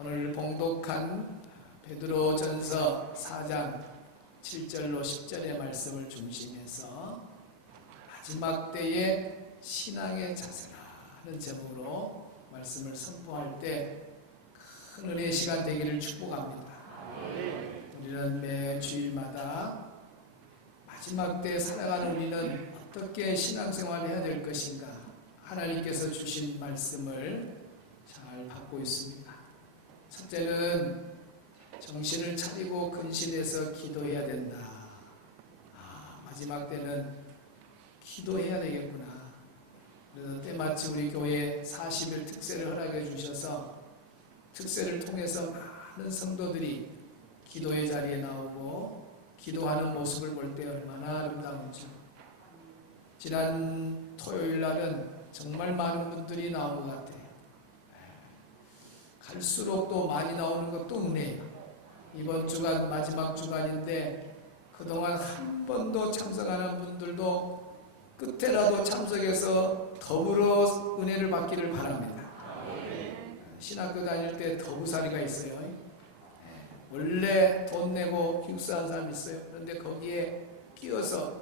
오늘 봉독한 베드로전서 4장 7절로 10절의 말씀을 중심해서 마지막 때의 신앙의 자세라는 제목으로 말씀을 선포할 때 큰 은혜의 시간 되기를 축복합니다. 우리는 매 주일마다 마지막 때에 살아가는 우리는 어떻게 신앙생활을 해야 될 것인가, 하나님께서 주신 말씀을 잘 받고 있습니다. 첫째는 정신을 차리고 근신해서 기도해야 된다. 마지막 때는 기도해야 되겠구나. 그래서 때마침 우리 교회 40일 특세를 허락해 주셔서 특세를 통해서 많은 성도들이 기도의 자리에 나오고 기도하는 모습을 볼 때 얼마나 아름다운지. 지난 토요일 날은 정말 많은 분들이 나온 것 같아요. 갈수록 또 많이 나오는 것도 은혜예요. 이번 주간 마지막 주간인데 그동안 한 번도 참석 안 한 분들도 끝에라도 참석해서 더불어 은혜를 받기를 바랍니다. 신학교 다닐 때 더부살이가 있어요. 원래 돈 내고 기숙사한 사람 있어요. 그런데 거기에 끼어서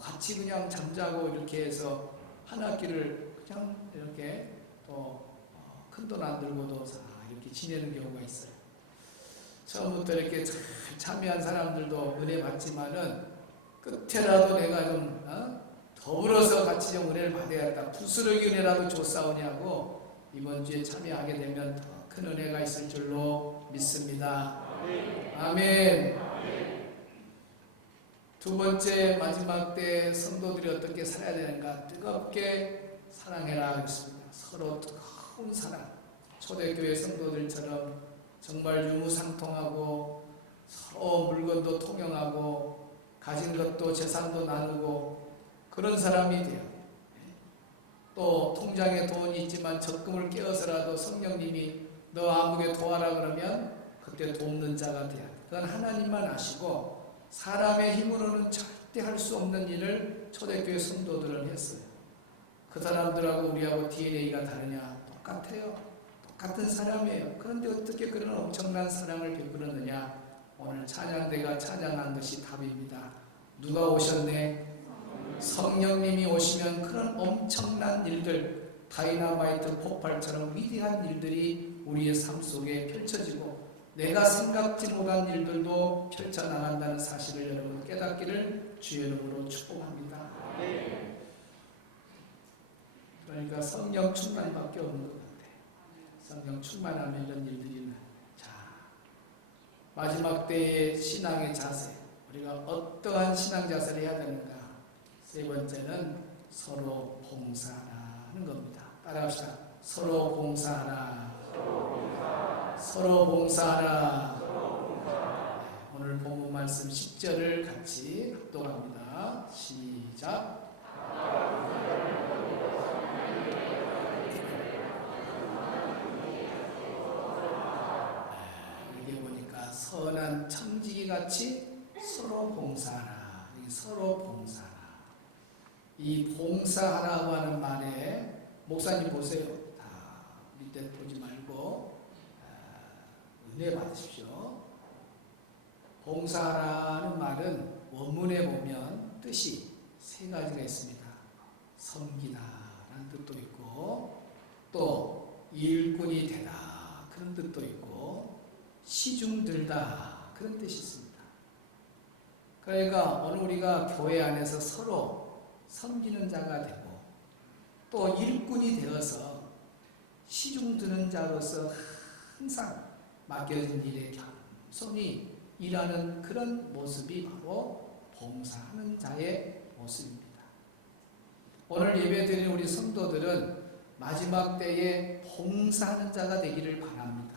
같이 그냥 잠자고 이렇게 해서 한 학기를 그냥 이렇게 큰 돈 안 들고도 이렇게 지내는 경우가 있어요. 처음부터 이렇게 잘 참여한 사람들도 은혜 받지만은 끝에라도 내가 좀 더불어서 같이 좀 은혜를 받아야겠다. 부스러기 은혜라도 줬사오냐고 이번 주에 참여하게 되면 더 큰 은혜가 있을 줄로 믿습니다. 아멘. 두 번째, 마지막 때 성도들이 어떻게 살아야 되는가? 뜨겁게 사랑해라 그랬습니다. 서로 뜨거운 사랑. 초대교회 성도들처럼 정말 유무상통하고 서로 물건도 통용하고 가진 것도 재산도 나누고 그런 사람이 돼요. 또 통장에 돈이 있지만 적금을 깨어서라도 성령님이 너 아무개 도와라 그러면 그때 돕는 자가 돼야 돼. 그건 하나님만 아시고 사람의 힘으로는 절대 할 수 없는 일을 초대교회 성도들은 했어요. 그 사람들하고 우리하고 DNA가 다르냐? 똑같아요. 같은 사람이에요. 그런데 어떻게 그런 엄청난 사랑을 베풀었느냐? 오늘 찬양대가 찬양한 것이 답입니다. 누가 오셨네? 성령님이 오시면 그런 엄청난 일들, 다이너마이트 폭발처럼 위대한 일들이 우리의 삶 속에 펼쳐지고 내가 생각지 못한 일들도 펼쳐나간다는 사실을 여러분 깨닫기를 주의 이름으로 축복합니다. 그러니까 성령 충만밖에 없는 것 같아요. 성령 충만하면 이런 일들이 자, 마지막 때의 신앙의 자세, 우리가 어떠한 신앙 자세를 해야 되는가? 세 번째는 서로 봉사하는 겁니다. 따라합시다. 서로 봉사하라. 서로 봉사하라. 오늘 본문 말씀 10절을 같이 합독합니다. 시작. 여기 보니까 선한 청지기 같이 서로 봉사하라. 서로 봉사하라. 이 봉사하라고 하는 말에 목사님 보세요. 다 밑에 보지 말고 은혜 받으십시오. 봉사하라는 말은 원문에 보면 뜻이 세 가지가 있습니다. 섬기다라는 뜻도 있고 또 일꾼이 되다 그런 뜻도 있고 시중 들다 그런 뜻이 있습니다. 그러니까 오늘 우리가 교회 안에서 서로 섬기는 자가 되고 또 일꾼이 되어서 시중 드는 자로서 항상 맡겨진 일에 겸손히 일하는 그런 모습이 바로 봉사하는 자의 모습입니다. 오늘 예배드리는 우리 성도들은 마지막 때에 봉사하는 자가 되기를 바랍니다.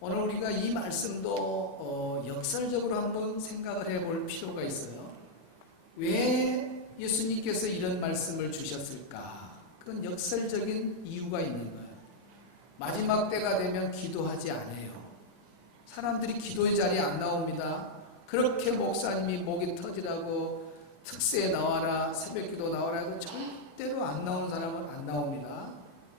오늘 우리가 이 말씀도 역설적으로 한번 생각을 해볼 필요가 있어요. 왜 예수님께서 이런 말씀을 주셨을까? 그런 역설적인 이유가 있는 거예요. 마지막 때가 되면 기도하지 않아요. 사람들이 기도의 자리에 안 나옵니다. 그렇게 목사님이 목이 터지라고 특세에 나와라, 새벽기도 나와라 해도 절대로 안 나오는 사람은 안 나옵니다.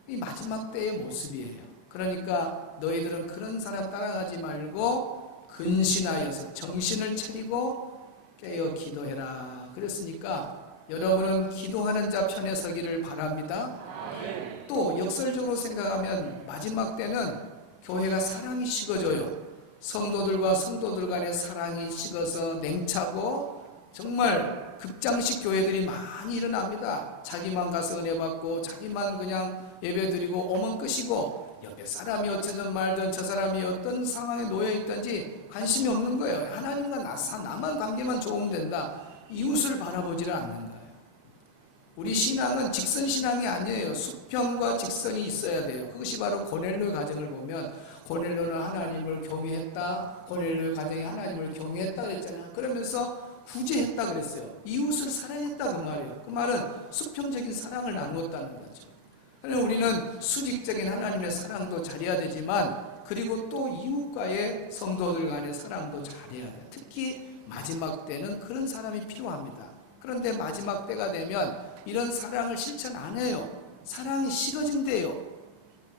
이 마지막 때의 모습이에요. 그러니까 너희들은 그런 사람 따라가지 말고 근신하여서 정신을 차리고 깨어 기도해라. 그랬으니까 여러분은 기도하는 자 편에 서기를 바랍니다. 또 역설적으로 생각하면 마지막 때는 교회가 사랑이 식어져요. 성도들과 성도들 간의 사랑이 식어서 냉차고 정말 극장식 교회들이 많이 일어납니다. 자기만 가서 은혜 받고 자기만 그냥 예배 드리고 오면 끝이고 옆에 사람이 어쩌든 말든 저 사람이 어떤 상황에 놓여 있든지 관심이 없는 거예요. 하나님과 나만 관계만 좋으면 된다. 이웃을 바라보지를 않는 거예요. 우리 신앙은 직선 신앙이 아니에요. 수평과 직선이 있어야 돼요. 그것이 바로 고넬료 가정을 보면 고넬료는 하나님을 경외했다. 고넬료 가정이 하나님을 경외했다 그랬잖아요. 그러면서 구제했다 그랬어요. 이웃을 사랑했다 그 말이에요. 그 말은 수평적인 사랑을 나누었다는 거죠. 그래서 우리는 수직적인 하나님의 사랑도 잘해야 되지만 그리고 또 이웃과의 성도들 간의 사랑도 잘해야 돼요. 특히 마지막 때는 그런 사람이 필요합니다. 그런데 마지막 때가 되면 이런 사랑을 실천 안 해요. 사랑이 식어진대요.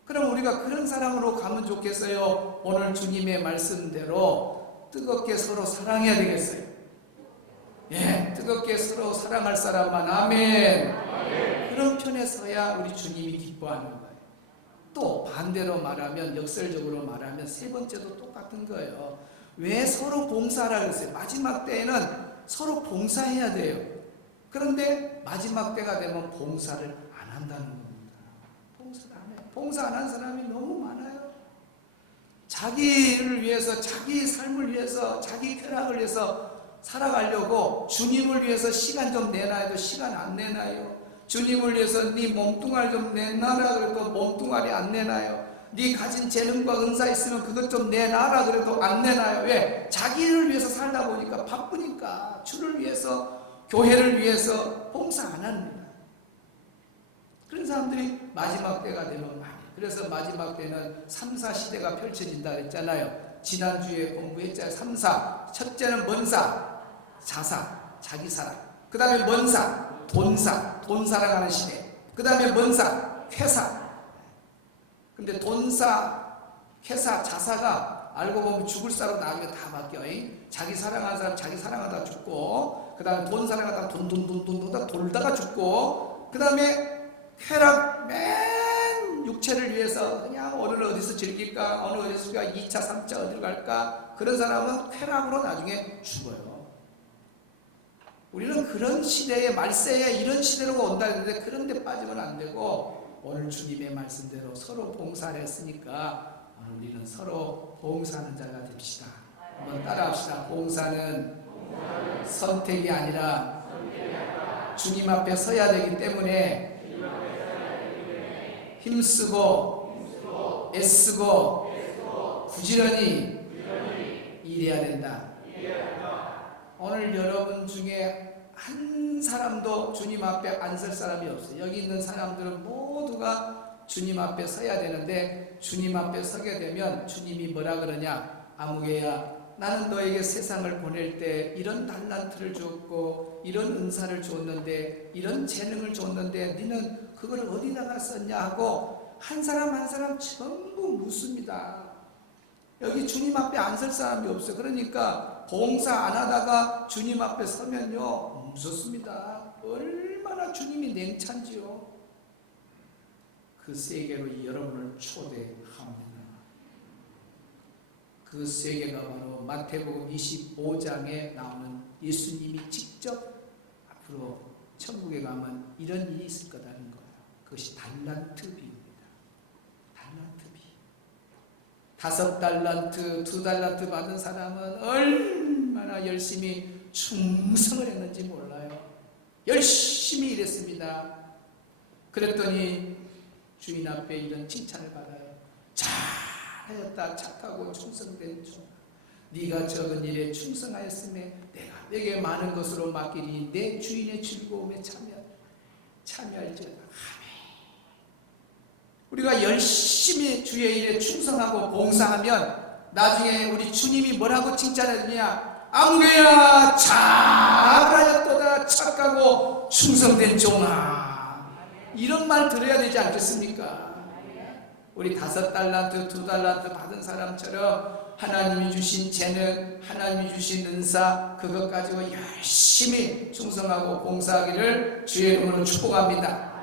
그럼 우리가 그런 사랑으로 가면 좋겠어요? 오늘 주님의 말씀대로 뜨겁게 서로 사랑해야 되겠어요. 예, 뜨겁게 서로 사랑할 사람만 아멘. 그런 편에 서야 우리 주님이 기뻐하는 거예요. 또 반대로 말하면 역설적으로 말하면 세 번째도 똑같은 거예요. 왜 서로 봉사하라 그랬어요? 마지막 때에는 서로 봉사해야 돼요. 그런데 마지막 때가 되면 봉사를 안 한다는 겁니다. 봉사를 안 해요. 봉사 안 한 사람이 너무 많아요. 자기를 위해서, 자기 삶을 위해서, 자기 쾌락을 위해서 살아가려고 주님을 위해서 시간 좀 내놔도 시간 안 내놔요. 주님을 위해서 네 몸뚱아리 좀 내놔라 그래도 몸뚱아리 안 내놔요. 네 가진 재능과 은사 있으면 그것 좀 내놔라 그래도 안 내놔요. 왜? 자기를 위해서 살다 보니까 바쁘니까 주를 위해서 교회를 위해서 봉사 안 합니다. 그런 사람들이 마지막 때가 되면 많이. 그래서 마지막 때는 3사 시대가 펼쳐진다 그랬잖아요. 지난주에 공부했잖아요. 3사. 첫째는 먼사, 자사, 자기 사랑. 그 다음에 먼사, 돈사, 돈 사랑하는 시대. 그 다음에 먼사, 회사. 근데 돈사, 회사, 자사가 알고 보면 죽을 사람 나중에 다 바뀌어. 자기 사랑하는 사람 자기 사랑하다 죽고, 그 다음에 돈 사랑하다 돈 돌다가 죽고, 그 다음에 쾌락 맨 육체를 위해서 그냥 오늘 어디서 즐길까, 오늘 어디서 2차 3차 어디로 갈까, 그런 사람은 쾌락으로 나중에 죽어요. 우리는 그런 시대에 말세에 이런 시대로 온다 했는데 그런 데 빠지면 안 되고 오늘 주님의 말씀대로 서로 봉사를 했으니까 우리는 서로 봉사하는 자가 됩시다. 한번 따라합시다. 봉사는 선택이 아니라 주님 앞에 서야 되기 때문에 힘쓰고 애쓰고 부지런히 일해야 된다. 오늘 여러분 중에 한 사람도 주님 앞에 안 설 사람이 없어요. 여기 있는 사람들은 모두가 주님 앞에 서야 되는데 주님 앞에 서게 되면 주님이 뭐라 그러냐? 아무개야, 나는 너에게 세상을 보낼 때 이런 달란트를 줬고 이런 은사를 줬는데 이런 재능을 줬는데 너는 그걸 어디다가 썼냐 하고 한 사람 한 사람 전부 묻습니다. 여기 주님 앞에 안 설 사람이 없어요. 그러니까 봉사 안 하다가 주님 앞에 서면요 무섭습니다. 얼마나 주님이 냉찬지요. 그 세계로 여러분을 초대합니다. 그 세계가 바로 마태복음 25장에 나오는 예수님이 직접 앞으로 천국에 가면 이런 일이 있을 거라는 거예요. 그것이 달란트 비입니다. 달란트 비. 5달란트, 2달란트 받은 사람은 얼마나 열심히 충성을 했는지 몰라요. 열심히 일했습니다. 그랬더니 주인 앞에 이런 칭찬을 받아요. 잘하였다. 착하고 충성된 종. 네가 적은 일에 충성하였음에 내가 내게 많은 것으로 맡기니 내 주인의 즐거움에 참여할지어다. 우리가 열심히 주의 일에 충성하고 봉사하면 나중에 우리 주님이 뭐라고 칭찬하느냐? 아무개야 잘하였도다. 착하고 충성된 종아. 이런 말 들어야 되지 않겠습니까? 우리 5달란트, 2달란트 받은 사람처럼 하나님이 주신 재능, 하나님이 주신 은사, 그것 가지고 열심히 충성하고 봉사하기를 주의 이름으로 축복합니다.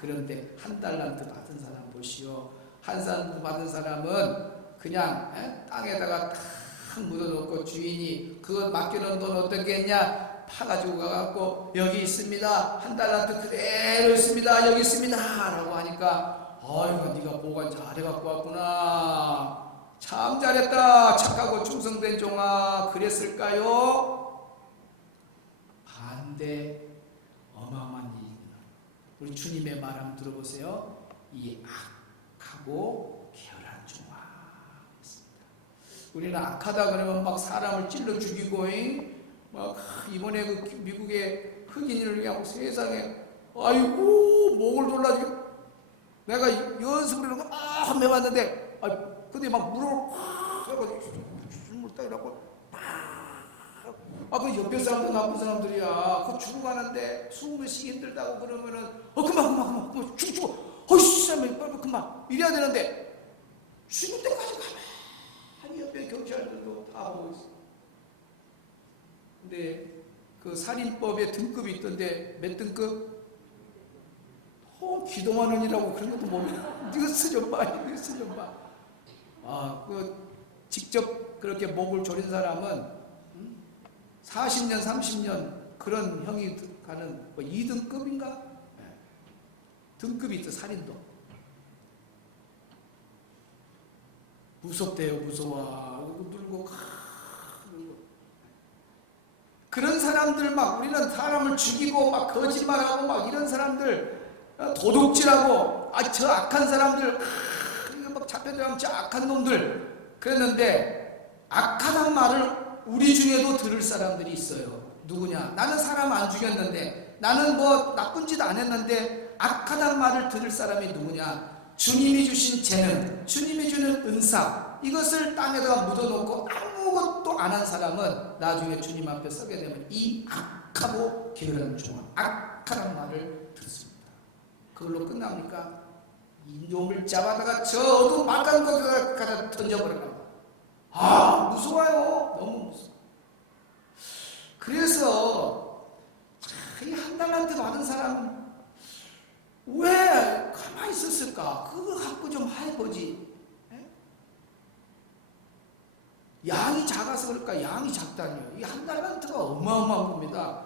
그런데 1달란트 받은 사람 보시오. 1달란트 받은 사람은 그냥 땅에다가 탁 묻어놓고 주인이 그것 맡겨놓은 돈 어떻게 했냐? 파가지고 가갖고 여기 있습니다. 1달란트 그대로 있습니다. 여기 있습니다. 라고 하니까 아이고 네가 보관 잘해갖고 왔구나. 참 잘했다. 착하고 충성된 종아. 그랬을까요? 반대 어마어마한 일입니다. 우리 주님의 말 한번 들어보세요. 이 악하고 게으른 종아. 우리는 악하다 그러면 막 사람을 찔러 죽이고 막 이번에 그 미국의 흑인을 위하고 세상에 아이고 목을 졸라지고 내가 연습을 이런 거 막 해봤는데 근데 막 물을 확 해가지고 숨을 딱 이러고 그 옆에 사람도 나쁜 사람들이야. 그 죽어가는데 숨을 쉬기 힘들다고 그러면은 그만 죽어 어이씨 그만 이래야 되는데 죽을 때까지 가만히 옆에 경찰들도 다 보고 있어. 근데 그 살인법에 등급이 있던데 몇 등급? 기도만 원이라고 그런 것도 모르겠어. 뉴스 좀 봐. 직접 그렇게 목을 조린 사람은 40년, 30년 그런 형이 가는 2등급인가? 등급이 있어, 살인도. 무섭대요, 무서워. 들고 그런 사람들 우리는 사람을 죽이고 거짓말하고 이런 사람들 도둑질하고 저 악한 사람들 잡혀들어가면 저 악한 놈들 그랬는데 악하단 말을 우리 중에도 들을 사람들이 있어요. 누구냐? 나는 사람 안 죽였는데 나는 나쁜 짓 안 했는데 악하단 말을 들을 사람이 누구냐? 주님이 주신 재능, 주님이 주는 은사 이것을 땅에다가 묻어놓고 아무것도 안 한 사람은 나중에 주님 앞에 서게 되면 이 악하고 게으른 종아, 악하단 말을 듣습니다. 그걸로 끝납니까? 이놈을 잡아다가 저 어두운 막간 곳에 갖다 던져버리라고. 무서워요. 너무 무서워. 그래서 이 1달란트 받은 사람은 왜 가만히 있었을까? 그거 갖고 좀 해보지. 양이 작아서 그럴까? 양이 작다니요. 이 1달란트가 어마어마한 겁니다.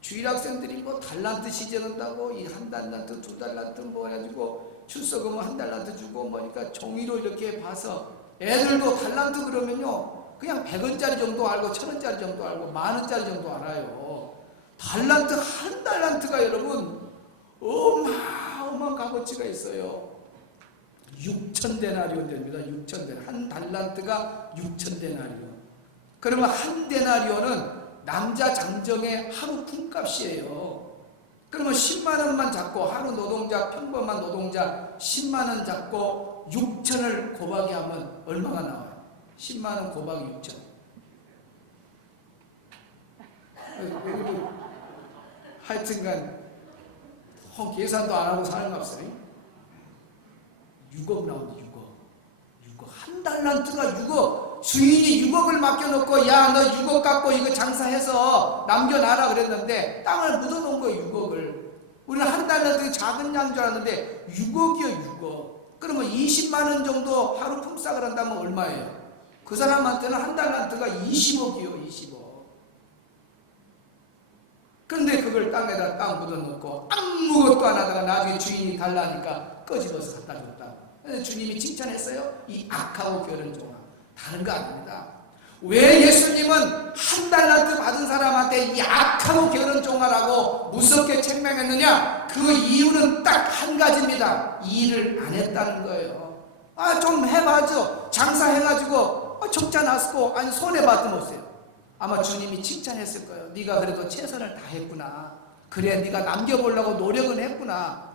주일학생들이 달란트 시전한다고 이 1달란트, 2달란트 해가지고 출석금은 1달란트 주고 그러니까 종이로 이렇게 봐서 애들도 달란트 그러면요 그냥 100원짜리 정도 알고 1000원짜리 정도 알고 10,000원짜리 정도 알아요. 달란트 1달란트가 여러분 어마어마한 값어치가 있어요. 6,000데나리온 됩니다. 6,000데나리온. 한 달란트가 6,000데나리온. 그러면 한 데나리온은 남자 장정의 하루 품값이에요. 그러면 10만 원만 잡고 하루 노동자 평범한 노동자 10만 원 잡고 6,000을 곱하기 하면 얼마가 나와요? 10만 원 곱하기 6,000. 하여튼간 계산도 안 하고 사는 값어요. 6억 나온다. 6억. 한 달란트가 6억. 주인이 6억을 맡겨놓고 야 너 6억 갖고 이거 장사해서 남겨놔라 그랬는데 땅을 묻어놓은 거예요. 6억을. 우리는 한 달란트 작은 양인 줄 알았는데 6억이요. 6억. 그러면 20만 원 정도 하루 품삯을 한다면 얼마예요? 그 사람한테는 한 달란트가 20억이요. 20억. 그런데 그걸 땅에다 땅 묻어놓고 아무것도 안 하다가 나중에 주인이 달라니까 꺼집어서 갖다 줬다. 주님이 칭찬했어요. 이 악하고 게으른 종아. 다른 거 아닙니다. 왜 예수님은 1달란트 받은 사람한테 이 악하고 게으른 종아라고 무섭게 책망했느냐? 그 이유는 딱 한 가지입니다. 일을 안 했다는 거예요. 좀 해봐죠. 장사해가지고 적자 났고 손해 받으면서요. 아마 주님이 칭찬했을 거예요. 네가 그래도 최선을 다했구나. 그래 네가 남겨보려고 노력은 했구나.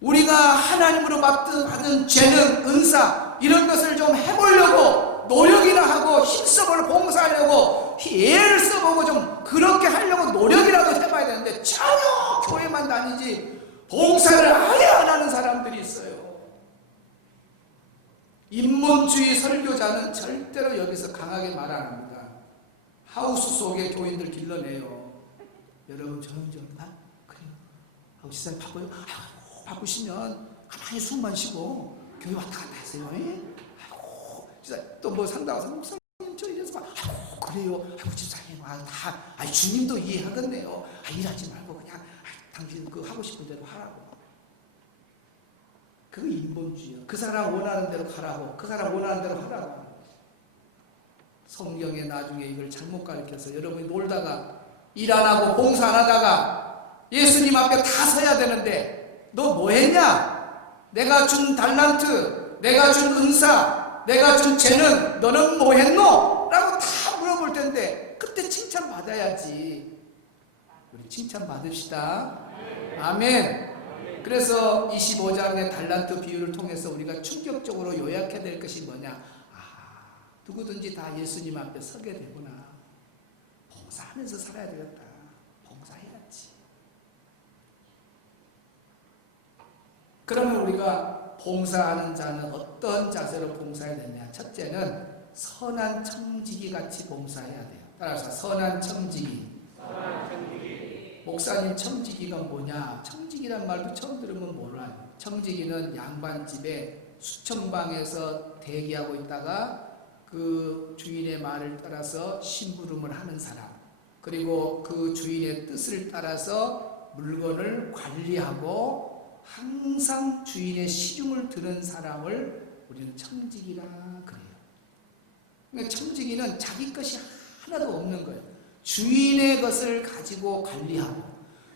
우리가 하나님으로 받은 재능, 은사 이런 것을 좀 해보려고 노력이나 하고 힘써보고 봉사하려고 애를 써보고 좀 그렇게 하려고 노력이라도 해봐야 되는데 전혀 교회만 다니지 봉사를 아예 안 하는 사람들이 있어요. 인본주의 설교자는 절대로 여기서 강하게 말 안 합니다. 하우스 속에 교인들 길러내요. 여러분 조용조용 그래요. 하고 지사님 바빠요? 아이고, 바쁘시면 가만히 숨만 쉬고 교회 왔다 갔다 하세요. 아이고, 또 뭐 상담하서 목사님 저 이래서 아이고 그래요. 아이고 집사님 주님도 이해하겠네요. 일하지 말고 그냥 당신 그 하고 싶은 대로 하라고. 그거 인본주의야. 그 사람 원하는 대로 가라고. 그 사람 원하는 대로 하라고. 성경에 나중에 이걸 잘못 가르쳐서 여러분이 놀다가 일 안 하고 봉사 안 하다가 예수님 앞에 다 서야 되는데 너 뭐 했냐? 내가 준 달란트, 내가 준 은사, 내가 준 재능 너는 뭐 했노? 라고 다 물어볼 텐데 그때 칭찬 받아야지. 우리 칭찬 받읍시다. 아멘. 그래서 25장의 달란트 비유를 통해서 우리가 충격적으로 요약해야 될 것이 뭐냐? 누구든지 다 예수님 앞에 서게 되구나. 봉사하면서 살아야 되겠다. 봉사해야지. 그러면 우리가 봉사하는 자는 어떤 자세로 봉사해야 되냐? 첫째는 선한 청지기 같이 봉사해야 돼요. 따라서 선한 청지기. 목사님 청지기가 뭐냐? 청지기란 말도 처음 들으면 몰라요. 청지기는 양반집에 수천방에서 대기하고 있다가 그 주인의 말을 따라서 심부름을 하는 사람, 그리고 그 주인의 뜻을 따라서 물건을 관리하고 항상 주인의 시중을 들은 사람을 우리는 청지기라 그래요. 그러니까 청지기는 자기 것이 하나도 없는 거예요. 주인의 것을 가지고 관리하고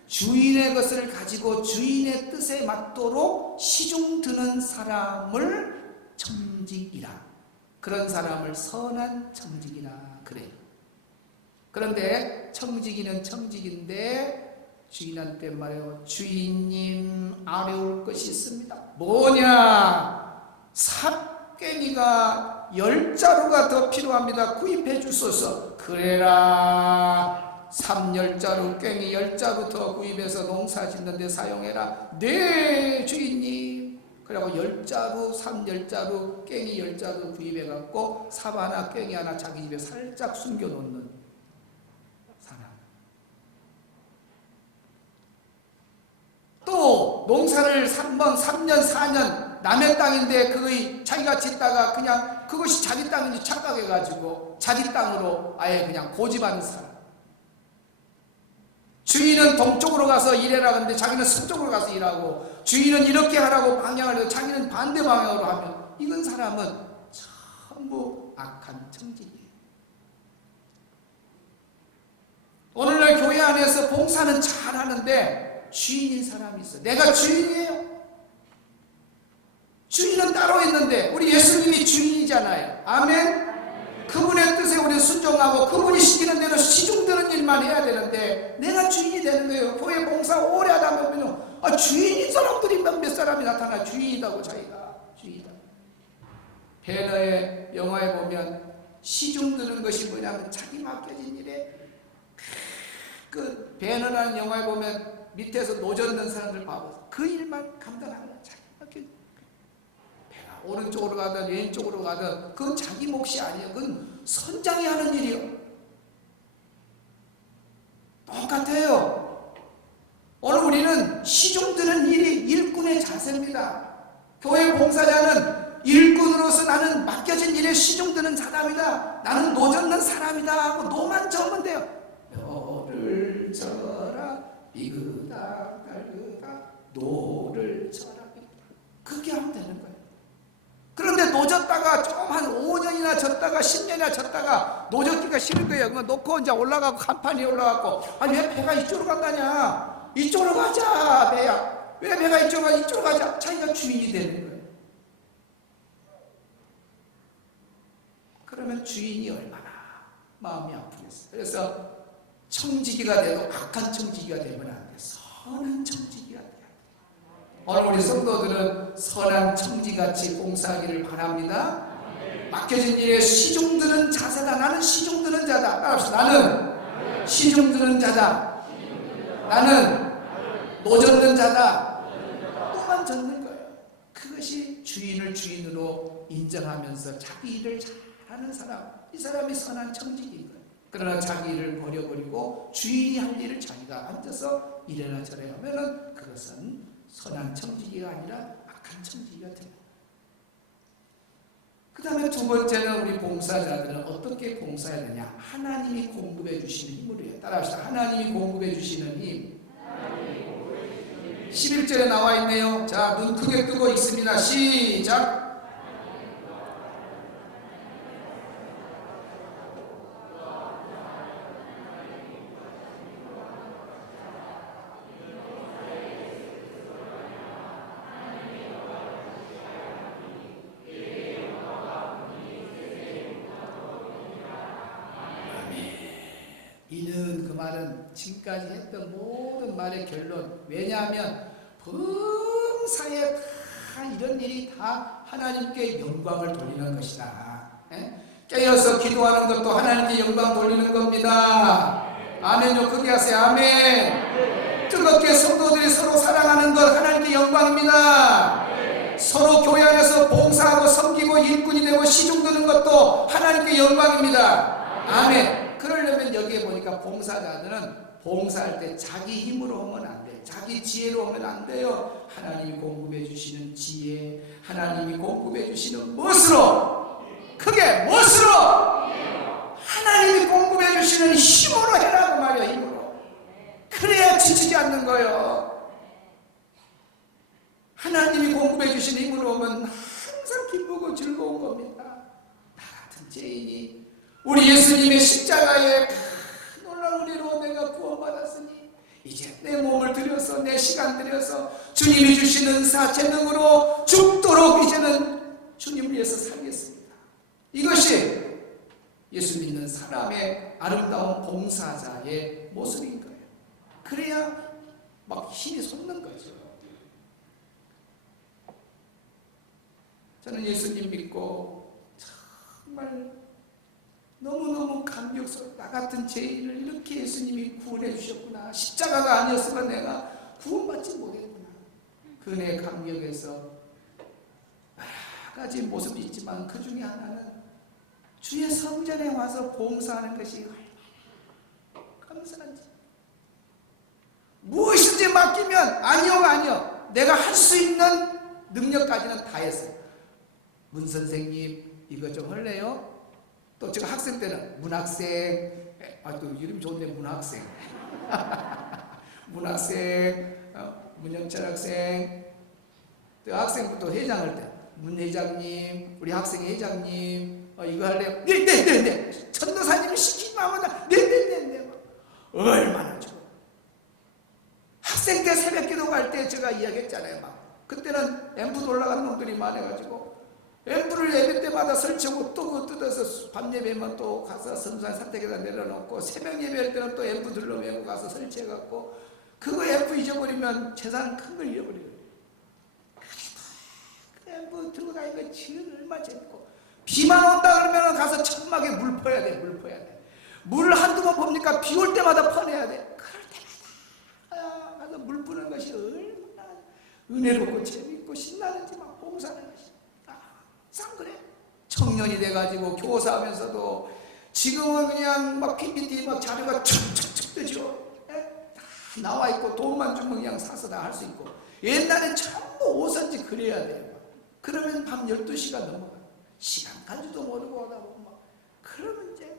주인의 것을 가지고 주인의 뜻에 맞도록 시중 드는 사람을 청지기라. 그런 사람을 선한 청지기라 그래요. 그런데 청지기는 청지기인데 주인한테 말해요. 주인님 아뢰올 것이 있습니다. 뭐냐? 삽괭이가 10자루가 더 필요합니다. 구입해 주소서. 그래라. 3열자루 괭이 10자루 더 구입해서 농사 짓는 데 사용해라. 네 주인님. 그리고 10자루, 3열자루, 괭이 10자루 구입해갖고 삽 하나, 괭이 하나 자기 집에 살짝 숨겨놓는 사람. 또 농사를 3년, 4년 남의 땅인데 그의 자기가 짓다가 그냥 그것이 자기 땅인지 착각해가지고 자기 땅으로 아예 그냥 고집하는 사람. 주인은 동쪽으로 가서 일해라 근데 자기는 서쪽으로 가서 일하고 주인은 이렇게 하라고 방향을 해도 자기는 반대 방향으로 하면 이건 사람은 전부 악한 청지기예요. 오늘날 교회 안에서 봉사는 잘하는데 주인인 사람이 있어. 내가 주인이에요. 주인은 따로 있는데 우리 예수님이 주인이잖아요. 아멘. 그분의 뜻에 우리 순종하고 그분이 시키는 대로 시중드는 일만 해야 되는데 내가 주인이 되는 거예요. 교회 봉사 오래 하다 보면 주인인 사람들이 몇 사람이 나타나. 주인이라고 자기가 주인이다. 배너의 영화에 보면 시중드는 것이 뭐냐면 자기 맡겨진 일에 그 배너라는 영화에 보면 밑에서 노젓는 사람들 봐서 그 일만 감당하는 거야. 자기 맡겨진 배가 오른쪽으로 가든 왼쪽으로 가든 그건 자기 몫이 아니에요. 그건 선장이 하는 일이요. 똑같아요. 오늘 우리는 시중드는 일이 일꾼의 자세입니다. 교회 봉사자는 일꾼으로서 나는 맡겨진 일에 시중드는 사람이다. 나는 노젓는 사람이다 하고 노만 저으면 돼요. 노를 저라 비그다 달그다 노를 저라 그렇게 하면 되는 거예요. 그런데 노졌다가 좀 한 5년이나 졌다가 10년이나 졌다가 노젓기가 싫은 거예요. 그러면 놓고 이제 올라가고 간판이 올라가고 아니 왜 배가 이쪽으로 간다냐? 이쪽으로 가자 배야. 왜 배가 이쪽으로 가자? 이쪽으로 가자. 자기가 주인이 되는 거예요. 그러면 주인이 얼마나 마음이 아프겠어요. 그래서 청지기가 돼도 악한 청지기가 되면 안 돼. 선한 청지기가 돼야 돼. 오늘 우리 성도들은 선한 청지같이 봉사하기를 바랍니다. 맡겨진 일에 시중드는 자세다. 나는 시중드는 자다. 나는 시중드는 자다. 나는 노젓는 자다. 또만 젓는 거예요. 그것이 주인 주인을 주인으로 인정하면서 자기 일을 잘하는 사람, 이 사람이 선한 청지기인 거예요. 그러나 자기 일을 버려버리고 주인이 할 일을 자기가 앉아서 이래나 저래나 하면은 그것은 선한 청지기가 아니라 악한 청지기가 됩니다. 그 다음에 두 번째는 우리 봉사자들은 어떻게 봉사해야 되냐? 하나님이 공급해 주시는 힘으로 해요. 따라합시다. 하나님이 공급해 주시는 힘. 11절에 나와 있네요. 자, 눈 크게 뜨고 있습니다. 시작. 이는 그 말은 지금까지 했던 모든 말의 결론. 왜냐하면 범사에 다 이런 일이 다 하나님께 영광을 돌리는 것이다. 깨어서 기도하는 것도 하나님께 영광 돌리는 겁니다. 아멘요. 크게 하세요. 아멘. 뜨겁게 성도들이 서로 사랑하는 것 하나님께 영광입니다. 서로 교회 안에서 봉사하고 섬기고 일꾼이 되고 시중 드는 것도 하나님께 영광입니다. 아멘. 그러려면 여기에 보니까 봉사자들은 봉사할 때 자기 힘으로 하면 안 돼요. 자기 지혜로 하면 안 돼요. 하나님이 공급해 주시는 지혜, 하나님이 공급해 주시는 무엇으로? 크게 무엇으로? 하나님이 공급해 주시는 힘으로 해라고 말이야. 힘으로. 그래야 지치지 않는 거예요. 하나님이 공급해 주시는 힘으로 하면 항상 기쁘고 즐거운 겁니다. 나 같은 죄인이 우리 예수님의 십자가에 큰 놀라운 은혜로 내가 구원받았으니 이제 내 몸을 들여서 내 시간 들여서 주님이 주시는 은사 재능으로 죽도록 이제는 주님을 위해서 살겠습니다. 이것이 예수 믿는 사람의 아름다운 봉사자의 모습인 거예요. 그래야 막 힘이 솟는 거죠. 저는 예수님 믿고 정말 너무너무 감격스럽고 나 같은 죄인을 이렇게 예수님이 구원해 주셨구나. 십자가가 아니었으면 내가 구원받지 못했구나. 그 은혜의 감격에서 여러 가지 모습이 있지만 그 중에 하나는 주의 성전에 와서 봉사하는 것이 얼마나 감사한지. 무엇인지 맡기면 아니요가 아니요. 내가 할 수 있는 능력까지는 다 했어요. 문 선생님 이거 좀 할래요? 또 제가 학생 때는 문학생, 또 이름이 좋은데 문학생, 문학생, 문영철 학생, 또 학생부터 회장할 때 문 회장님, 우리 학생 회장님, 이거 할래요? 네. 전도사님이 시키면 네. 얼마나 좋아. 학생 때 새벽기도 갈 때 제가 이야기했잖아요. 막 그때는 앰프 올라가는 놈들이 많아가지고. 앰프를 예배 때마다 설치하고 또 그거 뜯어서 밤 예배만 또 가서 선수한 산택에다 내려놓고 새벽 예배할 때는 또 앰프 들러매고 가서 설치해갖고 그거 앰프 잊어버리면 재산 큰 걸 잃어버려요. 그 앰프 들고 다니는 거 지금 얼마나 재밌고 비만 온다 그러면 가서 천막에 물 퍼야 돼. 물을 한두 번 봅니까? 비 올 때마다 퍼내야 돼. 그럴 때마다 가서 물 뿌는 것이 얼마나 은혜롭고 재밌고 신나는지 막 봉사하는 것이 참 그래. 청년이 돼가지고 교사하면서도 지금은 그냥 막 PPT 막 자료가 척척척 뜨죠. 다 나와 있고 돈만 주면 그냥 사서 다 할 수 있고. 옛날엔 전부 오선지 그래야 돼요. 그러면 밤 12시가 넘어가. 시간 간 줄도 모르고 하다 보면 막 그러면 이제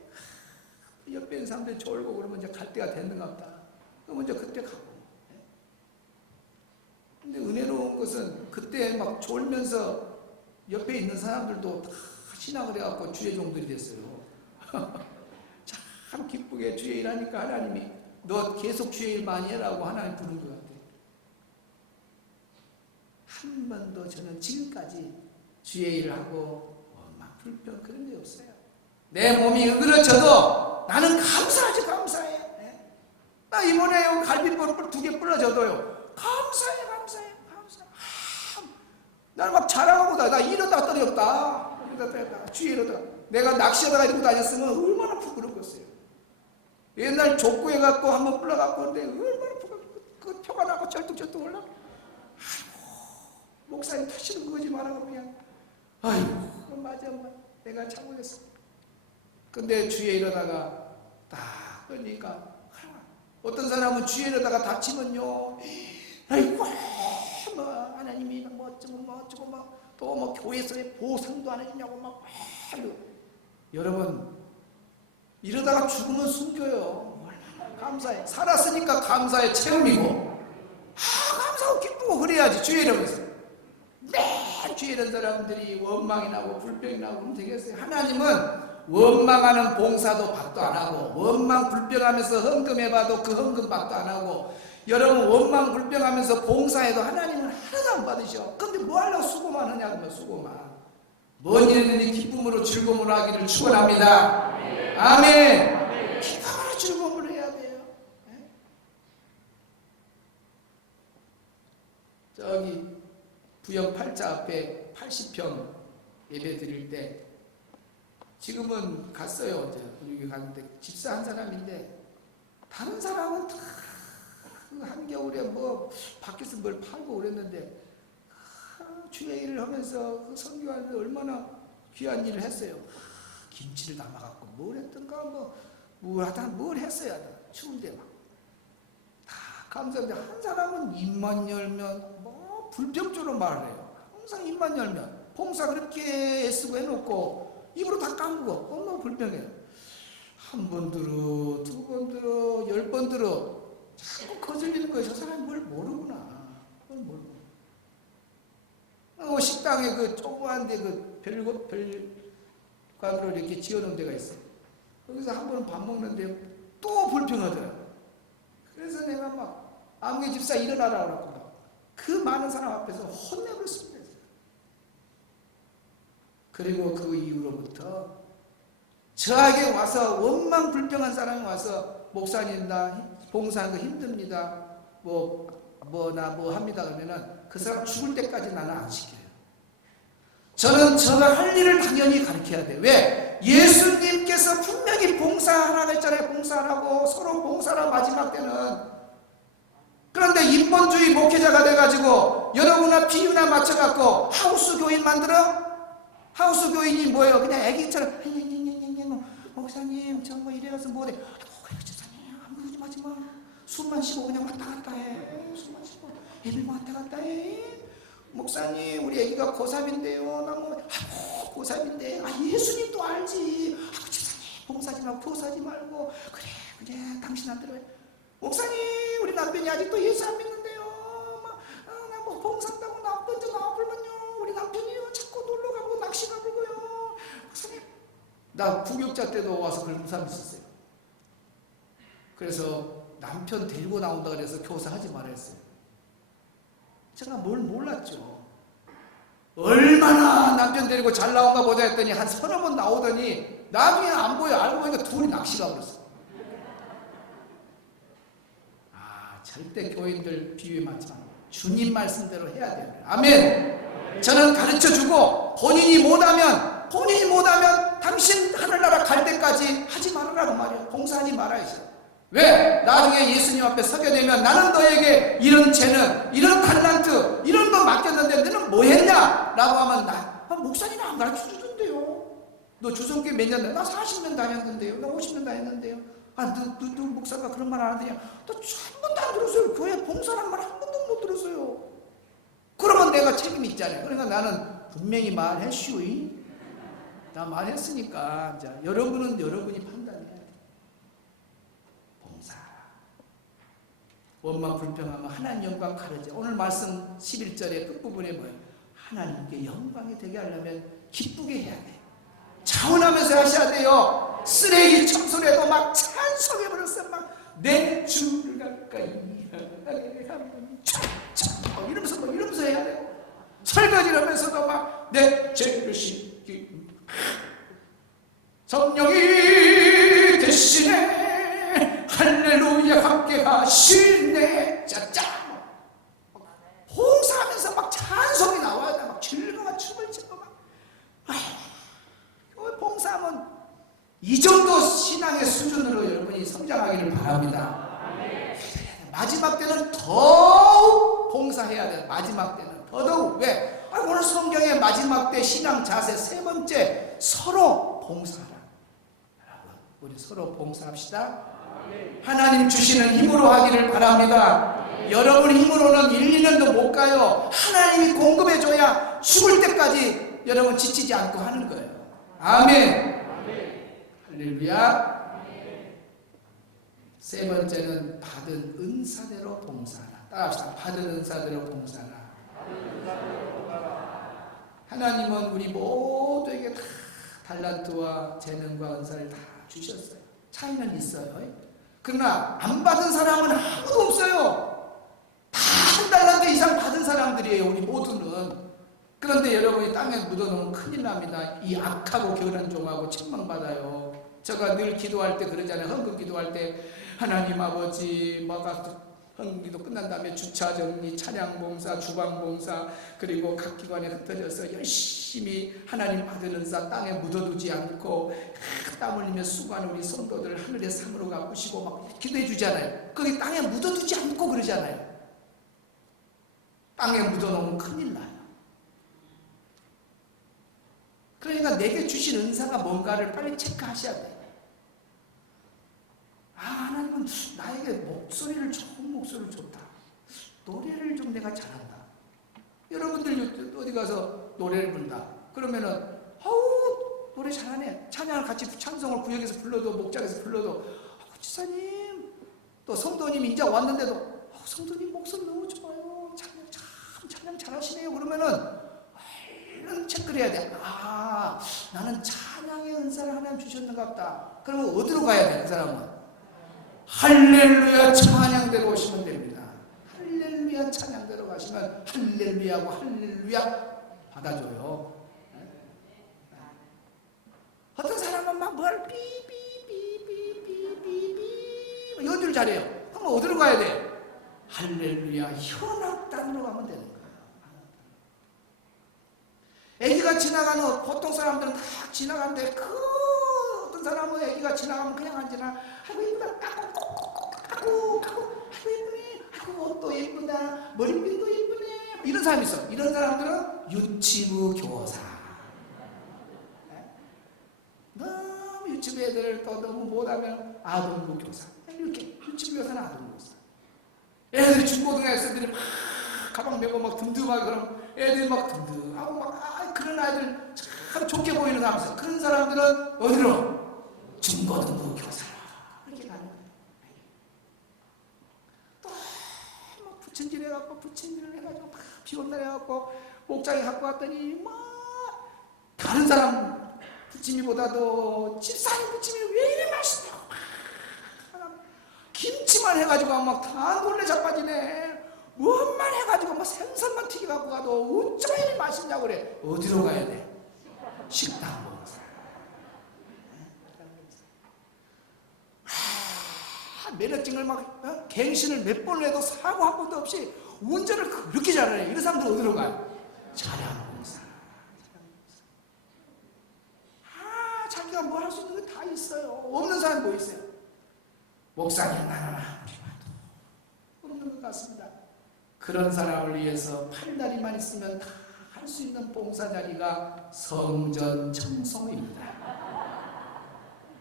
옆에 있는 사람들이 졸고 그러면 이제 갈 때가 됐는가 보다. 그러면 이제 그때 가고. 근데 은혜로운 것은 그때 막 졸면서 옆에 있는 사람들도 다 신앙을 해갖고 주의 종들이 됐어요. 참 기쁘게 주의 일하니까 하나님이 너 계속 주의 일 많이 해라고 하나님 부른 것 같아요. 한 번도 저는 지금까지 주의 일을 하고 막 불평 그런 게 없어요. 내 몸이 으그러져도 나는 감사하지. 감사해. 나 이번에 갈비뼈를 2개 부러져도요 감사해. 나는 막 자랑하고 나 이러다 떨어졌다. 주위에 이러다. 내가 낚시하다가 이러고 다녔으면 얼마나 부끄럽겠어요. 옛날 족구해 갖고 한번 불러갖고 근데 얼마나 부끄럽고 그 표가 나고 절뚝절뚝 올라. 아이고 목사님 다시는 그러지 말라고 그냥 아이고 맞아 내가 잘못했어. 근데 주에 이러다가 딱 그러니까 어떤 사람은 주에 이러다가 다치면요, 아이고 뭐 하나님이 뭐 어쩌고 또 뭐 교회에서의 보상도 안 해주냐고 막 여러분 이러다가 죽으면 숨겨요. 감사해. 살았으니까 감사의 체험이고 감사하고 기쁘고 그래야지. 주에 이러면서 네, 주에 이런 사람들이 원망이 나고 불평이 나고 그러면 되겠어요? 하나님은 원망하는 봉사도 밥도 안 하고 원망 불평하면서 헌금해봐도 그 헌금 밥도 안 하고 여러분 원망 불평하면서 봉사해도 하나님은 하나도 안 받으셔. 근데 뭐 하려고 수고만 하냐고요. 수고만. 뭔 일이든지 기쁨으로 즐거움으로 하기를 축원합니다. 아멘. 기쁨으로 즐거움으로 해야 돼요. 네? 저기 부영 8자 앞에 80평 예배 드릴 때 지금은 갔어요. 여기 갔는데 집사 한 사람인데 다른 사람은 다 한겨울에 뭐 밖에서 뭘 팔고 그랬는데 주의 일을 하면서 그 선교하는데 얼마나 귀한 일을 했어요. 김치를 담아갖고 뭘 했던가 뭘 했어야 돼. 추운데 막 다 감사한데 한 사람은 입만 열면 뭐 불평조로 말을 해요. 항상 입만 열면 봉사 그렇게 애쓰고 해놓고 입으로 다 까먹어. 얼마나 불평해. 한 번 들어, 두 번 들어, 10번 들어. 자꾸 거슬리는 거예요. 저 사람이 뭘 모르구나. 그걸 모르고. 식당에 그 조그만데 그 별관으로 이렇게 지어놓은 데가 있어요. 거기서 한 번은 밥 먹는데 또 불평하더라고요. 그래서 내가 막 아무개 집사 일어나라 그러고 그 많은 사람 앞에서 혼내버렸습니다. 그리고 그 이후로부터 저에게 와서 원망 불평한 사람이 와서 목사님 나 봉사하는 거 힘듭니다. 뭐 합니다. 그러면은 그 사람 죽을 때까지 나는 안 시켜요. 저는 저가 할 일을 당연히 가르쳐야 돼요. 왜? 예수님께서 분명히 봉사하라고 했잖아요. 봉사하라고. 서로 봉사라 마지막 때는. 그런데 인본주의 목회자가 돼가지고 여러분과 비유나 맞춰갖고 하우스 교인 만들어? 하우스 교인이 뭐예요? 그냥 애기처럼 목사님 저 뭐 이래가서 뭐래? 그래 목사님 아무 소리 하지 마. 숨만 쉬고 그냥 왔다 갔다 해. 숨만 쉬고 애들만 왔다 갔다 해. 목사님 우리 애기가 고3인데요. 나 뭐 고3인데 예수님도 알지. 집사님 봉사하지 말고 교사하지 말고 그래 당신 안 들어요. 목사님 우리 남편이 아직도 예수 안 믿는데요. 나 뭐 봉사한다고 나쁜 적 나불면요 우리 남편이요 자꾸 놀러 가고 낚시 가고요. 목사님 나 부교육자 때도 와서 그런 사람 있었어요. 그래서 남편 데리고 나온다 그래서 교사하지 말아 했어요. 제가 뭘 몰랐죠. 얼마나 남편 데리고 잘 나온가 보자 했더니 한 30번 나오더니 나중에 안 보여. 알고 보니까 둘이 낚시 가버렸어. 절대 교인들 비유에 맞지 마. 주님 말씀대로 해야 돼요. 아멘. 저는 가르쳐주고 본인이 못하면 당신 하늘나라 갈 때까지 하지 말으라고 말이에요. 봉사하지 말아야죠. 왜? 나중에 예수님 앞에 서게 되면 나는 너에게 이런 재능, 이런 탤런트, 이런 거 맡겼는데 너는 뭐 했냐? 라고 하면 목사님 안 가르쳐주던데요. 너 주성교회 몇 년 됐나? 나 40년 다녔는데요. 나 50년 다녔는데요. 너 목사가 그런 말 안 하더냐? 나 한 번도 안 들었어요. 교회 봉사란 말 한 번도 못 들었어요. 그러면 내가 책임이 있잖아요. 그러니까 나는 분명히 말했슈이. 나 말했으니까 이제 여러분은 여러분이 판단해야 돼. 봉사. 원망 불평하면 하나님 영광 가르쳐. 오늘 말씀 11절의 끝부분에 뭐예요? 하나님께 영광이 되게 하려면 기쁘게 해야 돼. 자원하면서 하셔야 돼요. 쓰레기 청소를 해도 막 찬송해버렸어. 막 내 주를 가까이 이러면서 해야 돼요. 설거지를 하면서도 막 내 죄를 씻기 성령이 대신에 할렐루야 함께 하시네. 짜짜 봉사하면서 막 찬송이 나와야 돼. 막 즐거워 춤을 추고 막 봉사하면 이 정도 신앙의 수준으로 여러분이 성장하기를 바랍니다. 마지막 때는 더욱 봉사해야 돼요. 마지막 때는 더더욱. 왜? 오늘 성경의 마지막 때 신앙 자세 세 번째, 서로 봉사하라. 여러분, 우리 서로 봉사합시다. 하나님 주시는 힘으로 하기를 바랍니다. 여러분 힘으로는 1, 2년도 못 가요. 하나님이 공급해줘야 죽을 때까지 여러분 지치지 않고 하는 거예요. 아멘. 할렐루야. 세 번째는 받은 은사대로 봉사하라. 따라합시다. 받은 은사대로 봉사하라. 하나님은 우리 모두에게 다 달란트와 재능과 은사를 다 주셨어요. 차이는 있어요. 그러나 안 받은 사람은 아무도 없어요. 다 한 달란트 이상 받은 사람들이에요. 우리 모두는. 그런데 여러분이 땅에 묻어놓으면 큰일 납니다. 이 악하고 게으른 종하고 책망받아요. 제가 늘 기도할 때 그러잖아요. 헌금 기도할 때 하나님 아버지 헌금기도 끝난 다음에 주차 정리, 찬양 봉사, 주방 봉사, 그리고 각 기관에 흩어져서 열심히 하나님 받은 은사 땅에 묻어두지 않고 땀 흘리며 수고하는 우리 성도들 하늘의 상으로 갚으시고 막 기도해 주잖아요. 거기 땅에 묻어두지 않고 그러잖아요. 땅에 묻어놓으면 큰일 나요. 그러니까 내게 주신 은사가 뭔가를 빨리 체크하셔야 돼요. 하나님은 나에게 목소리를, 좋은 목소리를 줬다. 노래를 좀 내가 잘한다. 여러분들 어디 가서 노래를 부른다. 그러면은 노래 잘하네. 찬양을 같이 찬송을 구역에서 불러도 목장에서 불러도 지사님, 또 성도님 이제 왔는데도 성도님 목소리 너무 좋아요. 찬양 잘하시네요. 그러면은 얼른 체크를 해야 돼. 나는 찬양의 은사를 하나님 주셨는가 보다. 그러면 어디로 가야 돼? 그 사람은 할렐루야 찬양대로 오시면 됩니다. 할렐루야 찬양대로 가시면 할렐루야고 할렐루야 받아줘요. 어떤 사람은 막 뭘 삐삐삐삐삐삐삐 연주를 잘해요. 그럼 어디로 가야 돼? 할렐루야 현악단으로 가면 되는 거예요. 애기가 지나가는, 보통 사람들은 다 지나가는데 어떤 사람은 애기가 지나가면 그냥 안 지나. 아이고 예쁘다. 아이고 예쁘네. 아이고 옷도 예쁘다. 머리핀도 예쁘네. 이런 사람이 있어. 이런 사람들은 유치부 교사. 너무 유치부 애들을 또 너무 못하면 아동부 교사. 이렇게 유치부 교사는 아동부 교사. 애들이 중고등학생들이 막 가방 메고 막 듬듬하게 그럼 애들이 막 듬듬하고 막 그런 아이들 참 좋게 보이는 사람 있어요. 그런 사람들은 어디로? 중고등부 교사로 이렇게 가는 거예요. 또 막 부침질 해갖고 부침질을 해가지고 막 비온 날 해갖고 목장에 갖고 왔더니 막 다른 사람 부침이보다도 집사님 부침이 왜 이래 맛있냐고 막 김치만 해가지고 막 다 놀래 자빠지네. 무엇만 해가지고 막 생선만 튀겨 갖고 가도 어쩌면 이리 맛있냐고 그래. 어디로 가야 돼? 식당 봉사. 면허증을 막 갱신을 몇 번을 해도 사고 한 번도 없이 운전을 그렇게 잘하네. 이런 사람들 어디로 가요? 찬양 봉사. 자기가 뭘 할 수 있는 거 다 있어요. 없는 사람 뭐 있어요? 목사님 나는 아무리 봐도 그런 것 같습니다. 그런 사람을 위해서 팔다리만 있으면 다 할 수 있는 봉사 자리가 성전 청소입니다.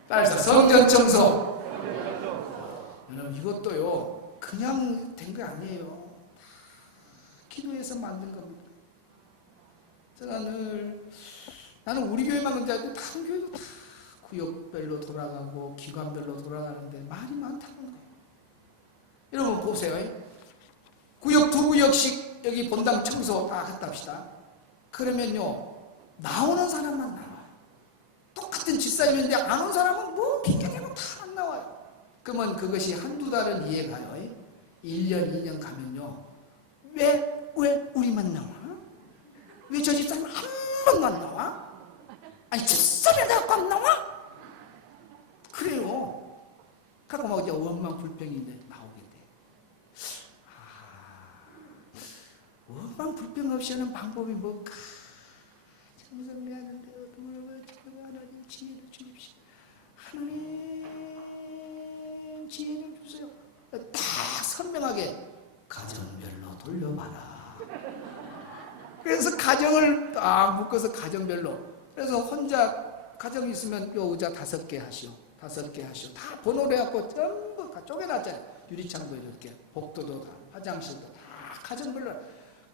따라서 성전 청소. 여러분 이것도요 그냥 된 거 아니에요. 기도해서 만든 겁니다. 나는 우리 교회만 그런지 알고 다른 교회도 다 구역별로 돌아가고 기관별로 돌아가는데 말이 많다는 거예요. 여러분 보세요. 구역 두 구역씩 여기 본당 청소 다 했다 합시다. 그러면요 나오는 사람만 나와요. 똑같은 집사님인데 안 온 사람은 뭐 핑계대고 다 안 나와요. 그러면 그것이 한두 달은 이해가요. 1년 2년 가면요 왜 우리만 나와? 왜 저 집사님 한 번도 안 나와? 아니 집사님 갖고 안 나와? 그래요. 그러고 막 이제 원망 불평인데 나오게 돼. 원망 불평 없이 하는 방법이 뭘까? 정성 미안한데요. 하나님 지혜를 주십시오. 하나님 지혜 좀 주세요. 다 선명하게 가정별로 돌려봐라. 그래서 그래서 가정을 딱 묶어서 가정별로. 그래서 혼자 가정 있으면 요 의자 5개 하시오. 5개 하시오. 다 번호로 해갖고 전부 다 쪼개놨잖아요. 유리창도 이렇게, 복도도 다, 화장실도 다 가정별로.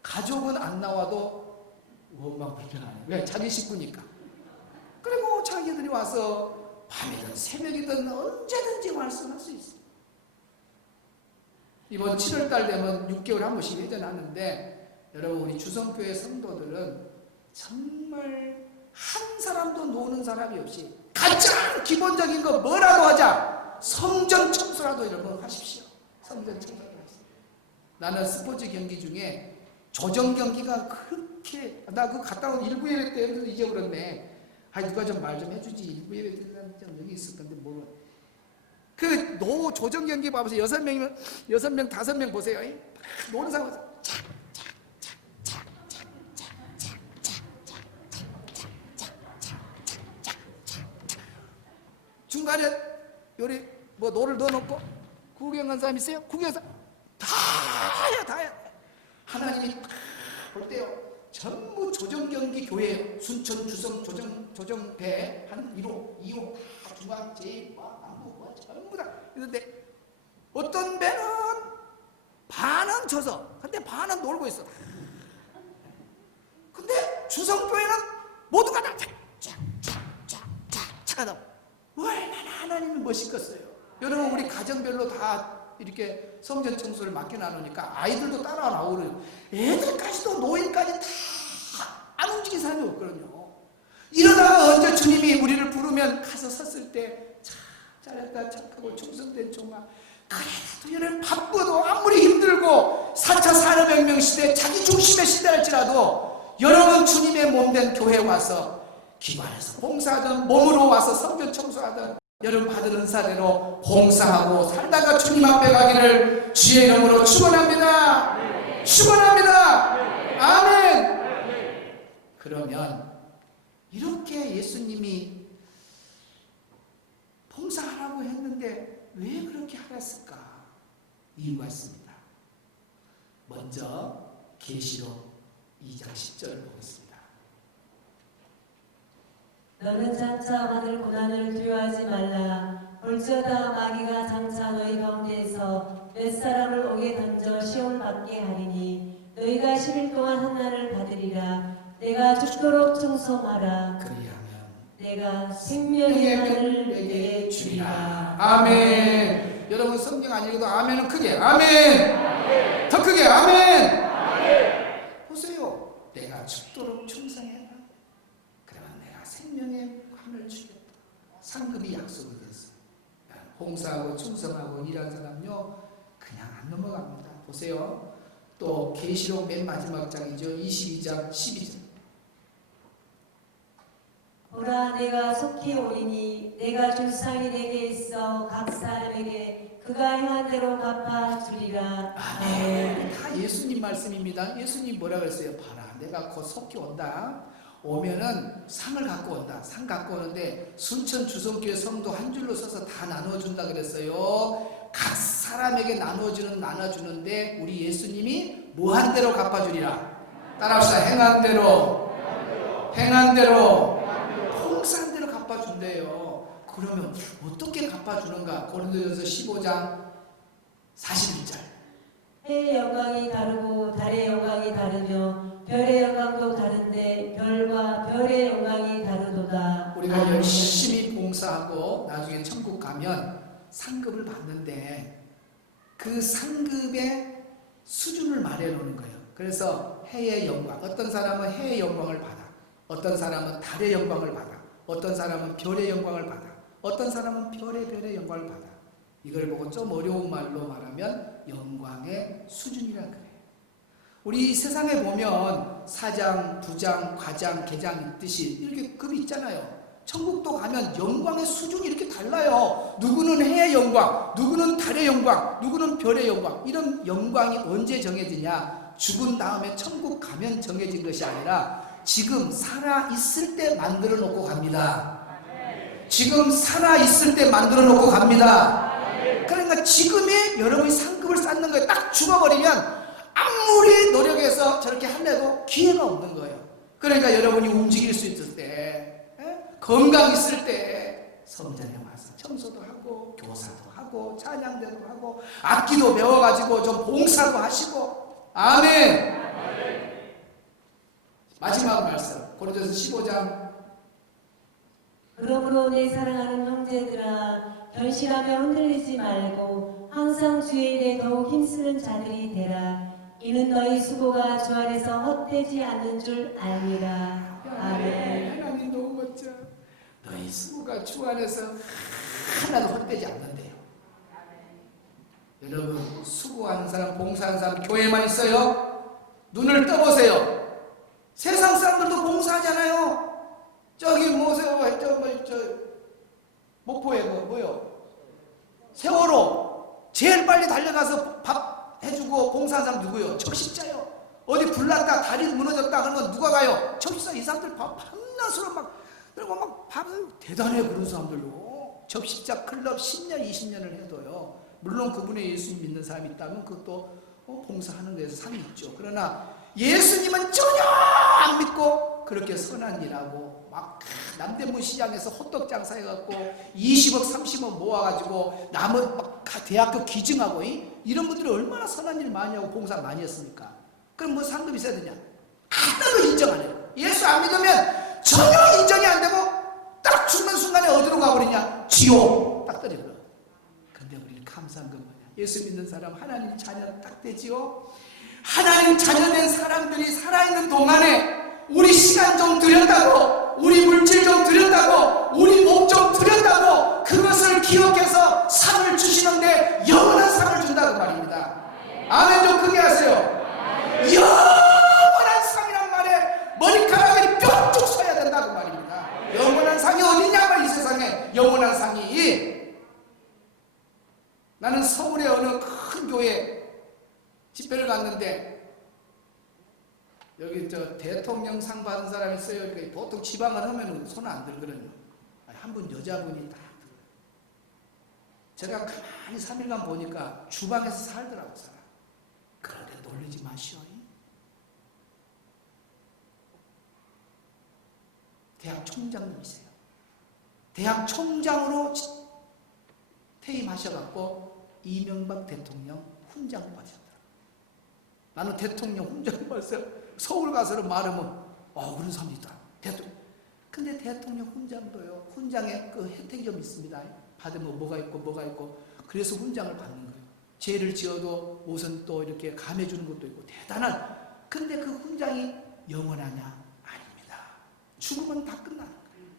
가족은 안 나와도 원망 불편하네. 왜? 자기 식구니까. 그리고 자기들이 와서 밤이든 새벽이든 언제든지 말씀할 수 있어요. 이번 7월달 되면 6개월에 한 번씩 회전하는데, 여러분 우리 주성교회 성도들은 정말 한 사람도 노는 사람이 없이 가장 기본적인 거 뭐라도 하자. 성전 청소라도 여러분 하십시오. 성전 청소라도 하십시오. 나는 스포츠 경기 중에 조정 경기가 그렇게, 나 그거 갔다 온 1부 예배 때 잊어버렸네. 누가 좀 말 좀 해주지. 1부 예배 때 여기 있을 건데 뭐. 그 조정 경기 봐보세요. 6명이면 6명 5명 보세요. 노는 사람 중간에 요리 뭐 노를 넣어놓고 구경한 사람 있어요? 구경한 사람 다야. 하나님이 볼 때요 전부 조정경기 교회예요. 순천, 주성, 조정배 한 1호, 2호 다 중앙, 제1, 남부 전부 다. 그런데 어떤 배는 반은 져서, 근데 반은 놀고 있어. 근데 주성교회는 모두가 다 착하다. 얼마나 하나님이 멋있겠어요. 여러분 우리 가정별로 다 이렇게 성전 청소를 맡겨 나누니까 아이들도 따라 나오고요. 애들까지도 노인까지 다 안 움직인 사람이 없거든요. 이러다가 언제 주님이 우리를 부르면 가서 섰을 때 잘했다 착하고 충성된 종아. 그래도 여러분 바쁘도 아무리 힘들고 4차 산업혁명 시대 자기 중심의 시대랄지라도 여러분 주님의 몸된 교회에 와서 기관에서 봉사하든 몸으로 와서 성전 청소하든 여러분 받은 은사대로 봉사하고 살다가 주님 앞에 가기를 주의 이름으로 축원합니다. 축원합니다. 아멘. 그러면 이렇게 예수님이 봉사하라고 했는데 왜 그렇게 하랬을까? 이유가 있습니다. 먼저 계시록 2장 10절을 보겠습니다. 너는 장차 받을 고난을 두려워하지 말라. 볼지어다 마귀가 장차 너희 가운데에서 몇 사람을 옥에 던져 시험을 받게 하리니 너희가 10일 동안 한난을 받으리라. 내가 죽도록 청소하라. 그리하면 내가 생명의 하늘을 내게 주리라. 주리라. 아멘. 여러분 성경 안 읽어도 아멘은 크게 아멘. 더 크게 아멘. 보세요. 내가 죽도록 충성해라. 그러면 내가 생명의 관을 주겠다. 상급이 약속이 됐어요. 봉사하고 충성하고 일한 사람요 그냥 안 넘어갑니다. 보세요. 또 계시록 맨 마지막 장이죠. 22장 12절. 보라 내가 속히 오리니 내가 줄 상이 내게 있어 각 사람에게 그가 행한 대로 갚아 주리라. 아멘. 다 예수님 말씀입니다. 예수님 뭐라 그랬어요? 봐라 내가 곧 속히 온다. 오면은 상을 갖고 온다. 상 갖고 오는데 순천 주성교회 성도 한 줄로 서서 다 나눠준다 그랬어요. 각 사람에게 나눠주는데 우리 예수님이 뭐 한 대로 갚아주리라. 따라합시다. 행한 대로 봉사한 대로 갚아준대요. 그러면 어떻게 갚아주는가? 고린도전서 15장 41절. 해의 영광이 다르고 달의 영광이 다르며 별의 영광도 다른데 별과 별의 영광이 다르도다. 우리가 열심히 봉사하고 나중에 천국 가면 상급을 받는데 그 상급의 수준을 말해놓는 거예요. 그래서 해의 영광, 어떤 사람은 해의 영광을 받아, 어떤 사람은 달의 영광을 받아, 어떤 사람은 별의 영광을 받아, 어떤 사람은 별의 영광을 받아. 이걸 보고 좀 어려운 말로 말하면 영광의 수준이라 그래요. 우리 세상에 보면 사장, 부장, 과장, 계장 있듯이 이렇게 급이 있잖아요. 천국도 가면 영광의 수준이 이렇게 달라요. 누구는 해의 영광, 누구는 달의 영광, 누구는 별의 영광. 이런 영광이 언제 정해지냐? 죽은 다음에 천국 가면 정해진 것이 아니라 지금 살아있을 때 만들어 놓고 갑니다. 지금 살아있을 때 만들어 놓고 갑니다. 그러니까 지금이 여러분이 상급을 쌓는 거예요. 딱 죽어버리면 아무리 노력해서 저렇게 하려도 기회가 없는 거예요. 그러니까 여러분이 움직일 수 있을 때, 건강 있을 때 성전에 와서 청소도 하고 교사도 하고 찬양대도 하고 악기도 배워가지고 좀 봉사도 하시고. 아멘. 마지막 말씀 고린도서 15장. 그러므로 내 사랑하는 형제들아, 결실하며 흔들리지 말고 항상 주의 일에 더욱 힘쓰는 자들이 되라. 이는 너희 수고가 주 안에서 헛되지 않는 줄 압니다. 아멘. 하나님 너무 멋져. 너희 수고가 주 안에서 하나도 헛되지 않는데요. 여러분, 수고하는 사람, 봉사하는 사람 교회만 있어요? 눈을 떠보세요. 세상 사람들도 봉사하잖아요. 저기 목포에 세월호 제일 빨리 달려가서 밥 해주고 봉사한 사람 누구요? 적십자요. 어디 불났다 다리 무너졌다 그러면 누가 가요? 적십자. 이 사람들 밥 한낮으로 막 그리고 막 밥을 대단해요. 그런 사람들로 적십자 클럽 10년 20년을 해도요. 물론 그분의 예수님 믿는 사람이 있다면 그것도 봉사하는 데서 상이 있죠. 그러나 예수님은 전혀 안 믿고 그렇게 선한 일하고 막 남대문 시장에서 호떡 장사해갖고 20억 30억 모아가지고 남은 막 대학교 기증하고 이런 분들이 얼마나 선한 일 많이 하고 봉사 많이 했습니까? 그럼 뭐 상금 있어야 되냐? 하나도 인정 안 해요. 예수 안 믿으면 전혀 인정이 안 되고 딱 죽는 순간에 어디로 가버리냐? 지옥 딱 떨어져요. 근데 우리는 감사한 건 뭐냐? 예수 믿는 사람 하나님 자녀 딱 되지요. 하나님 자녀된 사람들이 살아있는 동안에 우리 시간 좀 들였다고, 우리 물질 좀 들였다고, 우리 몸 좀 들였다고 그것을 기억해서 상을 주시는데 영원한 상을 준다고 말입니다. 아멘. 좀 크게 하세요. 영원한 상이란 말에 머리카락이 뼈쭉 서야 된다고 말입니다. 영원한 상이 어디냐면 이 세상에 영원한 상이. 나는 서울의 어느 큰 교회 집회를 갔는데 여기 대통령 상 받은 사람이 있어요. 보통 지방을 하면 손 안 들거든요. 한 분 여자분이 딱 제가 가만히 3일간 보니까 주방에서 살더라고. 살아. 그런데 놀리지 마시오. 대학 총장님이세요. 대학 총장으로 퇴임하셔갖고 이명박 대통령 훈장 받으셨더라고요. 나는 대통령 훈장 받았어요. 서울 가서는 말하면 그런 사람이 있다. 근데 대통령 훈장도요. 훈장에 그 혜택이 좀 있습니다. 받으면 뭐가 있고 그래서 훈장을 받는 거예요. 죄를 지어도 우선 또 이렇게 감해주는 것도 있고 대단한. 근데 그 훈장이 영원하냐? 아닙니다. 죽으면 다 끝나는 거예요.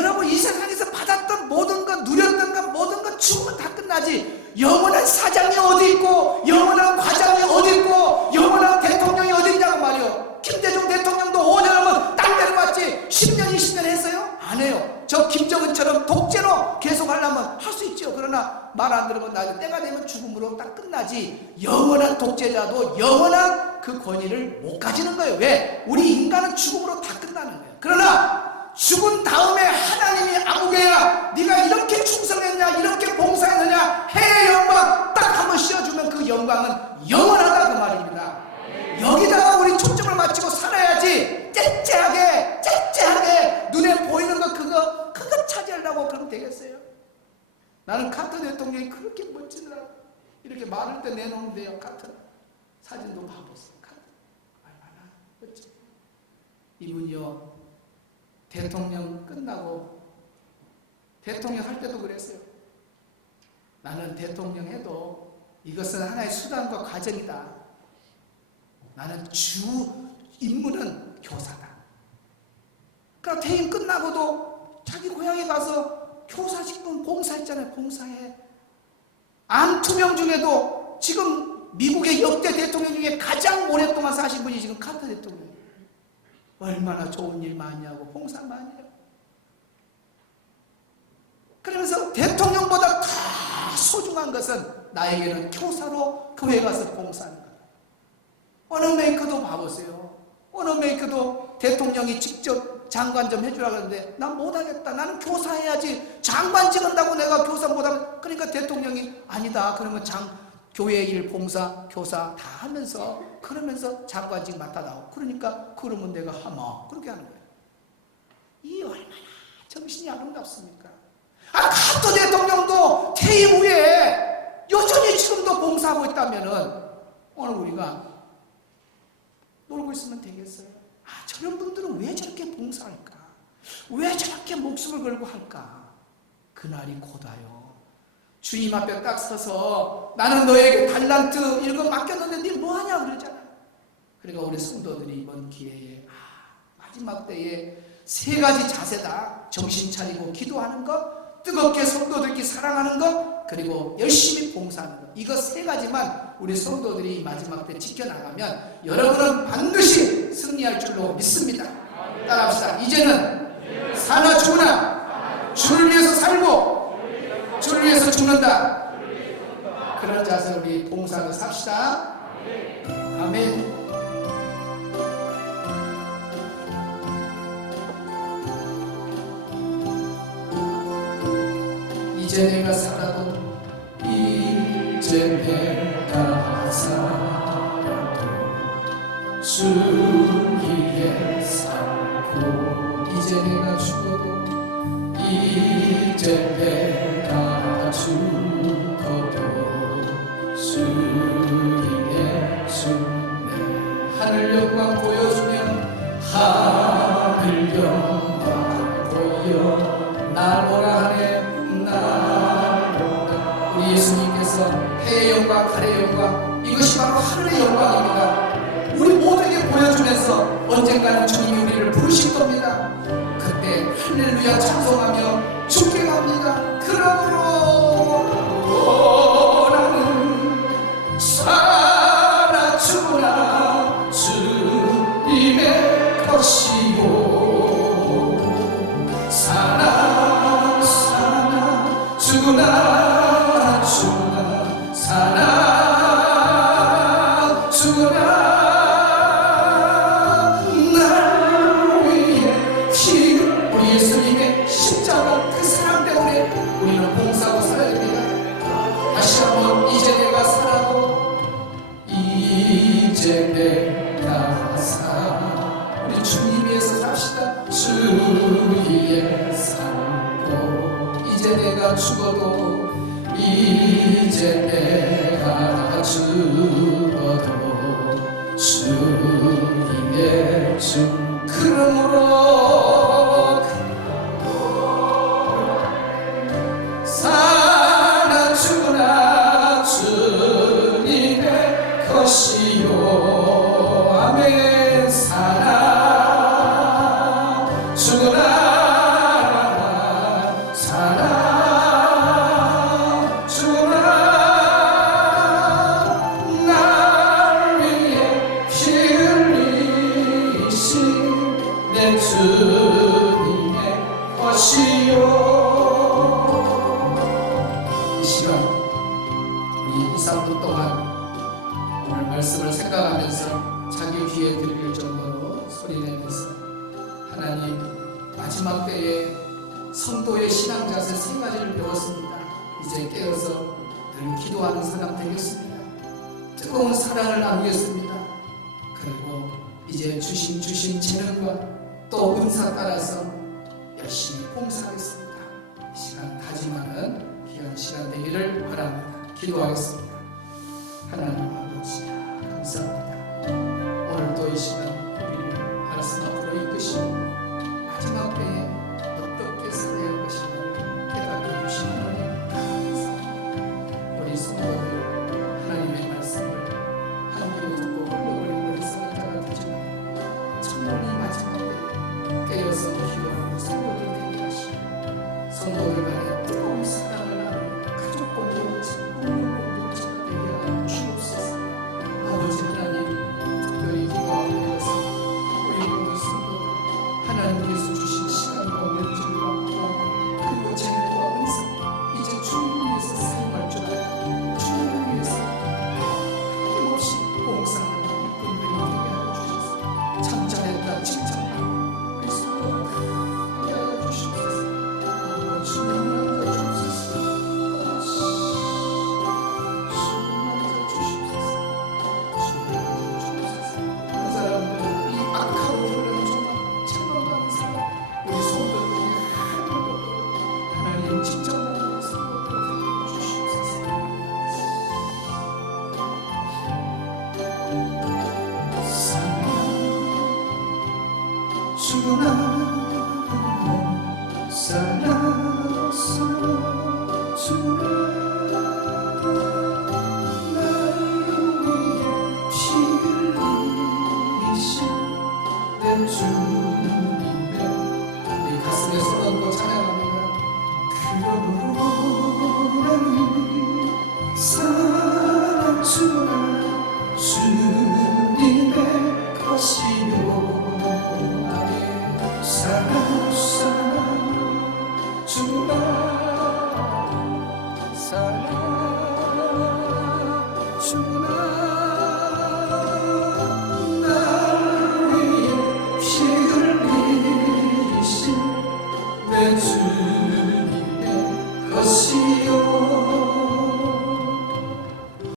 여러분 이 세상에서 받았던 모든 것, 누렸던 것, 모든 것 죽으면 다 끝나지. 영원한 사장이 어디 있고 영원한 과장이 어디 있고 영원한 대통령이 어디 있냐고 말이요. 김대중 대통령도 5년 하면 땅 내려갔지 10년 20년 했어요? 안 해요. 저 김정은처럼 독재로 계속 하려면 할 수 있죠. 그러나 말 안 들으면 나중에 때가 되면 죽음으로 딱 끝나지. 영원한 독재자도 영원한 그 권위를 못 가지는 거예요. 왜? 우리 인간은 죽음으로 다 끝나는 거예요. 그러나 죽은 다음에 하나님이 아무개야 네가 이렇게 충성했냐 이렇게 봉사했느냐 해의 영광 딱 한번 씌워주면 그 영광은 영원하다 그 말입니다. 여기다가 우리 초점을 맞추고 살아야지. 째째하게 눈에 보이는 거 그거 차지하려고 그러면 되겠어요? 나는 카터 대통령이 그렇게 멋지더라고. 이렇게 말할 때 내놓는데요. 카터 사진도 봐보세요. 카터 얼마나 멋져. 이분이요 대통령 끝나고 대통령 할 때도 그랬어요. 나는 대통령 해도 이것은 하나의 수단과 과정이다. 나는 주 임무는 교사다. 그러니까 퇴임 끝나고도 자기 고향에 가서 교사직분 봉사했잖아요. 봉사해. 안투명 중에도 지금 미국의 역대 대통령 중에 가장 오랫동안 사신 분이 지금 카터 대통령이에요. 얼마나 좋은 일 많이 하고 봉사 많이 해요. 그러면서 대통령보다 더 소중한 것은 나에게는 교사로 교회 가서 봉사하는 거예요. 어느 메이커도 봐보세요. 어느 메이커도 대통령이 직접 장관 좀 해주라고 하는데 난 못하겠다. 나는 교사해야지. 장관 찍은다고 내가 교사 못하면 그러니까 대통령이 아니다. 그러면 교회 일, 봉사, 교사 다 하면서 그러면서 장관직 맡아 나오고 그러니까 그러면 내가 하마 그렇게 하는 거예요. 이 얼마나 정신이 아름답습니까? 카토 대통령도 퇴임 후에 여전히 지금도 봉사하고 있다면은 오늘 우리가 놀고 있으면 되겠어요? 저런 분들은 왜 저렇게 봉사할까? 왜 저렇게 목숨을 걸고 할까? 그날이 고다요. 주님 앞에 딱 서서 나는 너에게 달란트 이런 거 맡겼는데 네 뭐하냐 그러잖아요. 그러니까 우리 성도들이 이번 기회에 마지막 때에 세 가지 자세다. 정신 차리고 기도하는 것, 뜨겁게 성도들끼리 사랑하는 것, 그리고 열심히 봉사하는 것. 이거 세 가지만 우리 성도들이 마지막 때 지켜나가면 여러분은 반드시 승리할 줄로 믿습니다. 따라합시다. 이제는 사나 죽으나 주를 위해서 살고 주를 위해서 죽는다. 그런 자세로 우리 봉사를 삽시다. 아멘. 이제 내가 살아도 이제 내가 살아도 주 위에 살고 이제 내가 죽어도 이제 내가 죽어도 주 위에 죽네. 하늘 영광 보여주면 하늘 영광 보여 날 오라 하네. 우리 예수님께서 해의 영광, 달의 영광, 이것이 바로 하늘의 영광입니다. 우리 모두에게 보여주면서 언젠가는 주님이 우리를 부르실 겁니다. 그때 할렐루야 찬송하며 죽게 갑니다. 그러므로 나는 살아 죽으나 주님의 것이요 살아 죽으나 살아 죽으나 날 위해 피 우리 예수님의 십자가 그 사랑 때문에 우리는 봉사하고 살아야 됩니다. 다시 한번 이제 내가 살아도 이제 내가 살아 우리 주님 위해서 삽시다. 주 위에 살고 이제 내가 죽어도 이제 내가 죽어도 주님의 주 그러므로 살아 죽으나 주님의 것이요 아멘. 살아 죽으나 주님의 것이요. 이 시간 우리 2-3분 동안 오늘 말씀을 생각하면서 자기 귀에 들릴 정도로 소리내면서 하나님 마지막 때에 성도의 신앙 자세 3가지를 배웠습니다. 이제 깨어서 늘 기도하는 사람 되겠습니다. 뜨거운 사랑을 나누겠습니다. 그리고 이제 주신 재능과 또 은사 따라서 열심히 봉사하겠습니다. 이 시간 다짐하는 귀한 시간 되기를 바랍니다. 기도하겠습니다. 하나님 아버지 감사합니다. 오늘도 이 시간 우리를 말씀 앞으로 이끄시고 마지막 때에 어떻게 살아야 할 것인가를 깨닫게 주신 하나님 감사합니다. 우리 성도들 하나님의 말씀을 한 귀로 듣고 흘러버리는 사랑자가 되지만 정말 이 마지막 때에 깨어서 기도하고 성도들 되게 하시고 성도들 간에 뜨거운 사랑을 나누는 가족 공동체, 공동체가 되게 하여 주옵소서. 주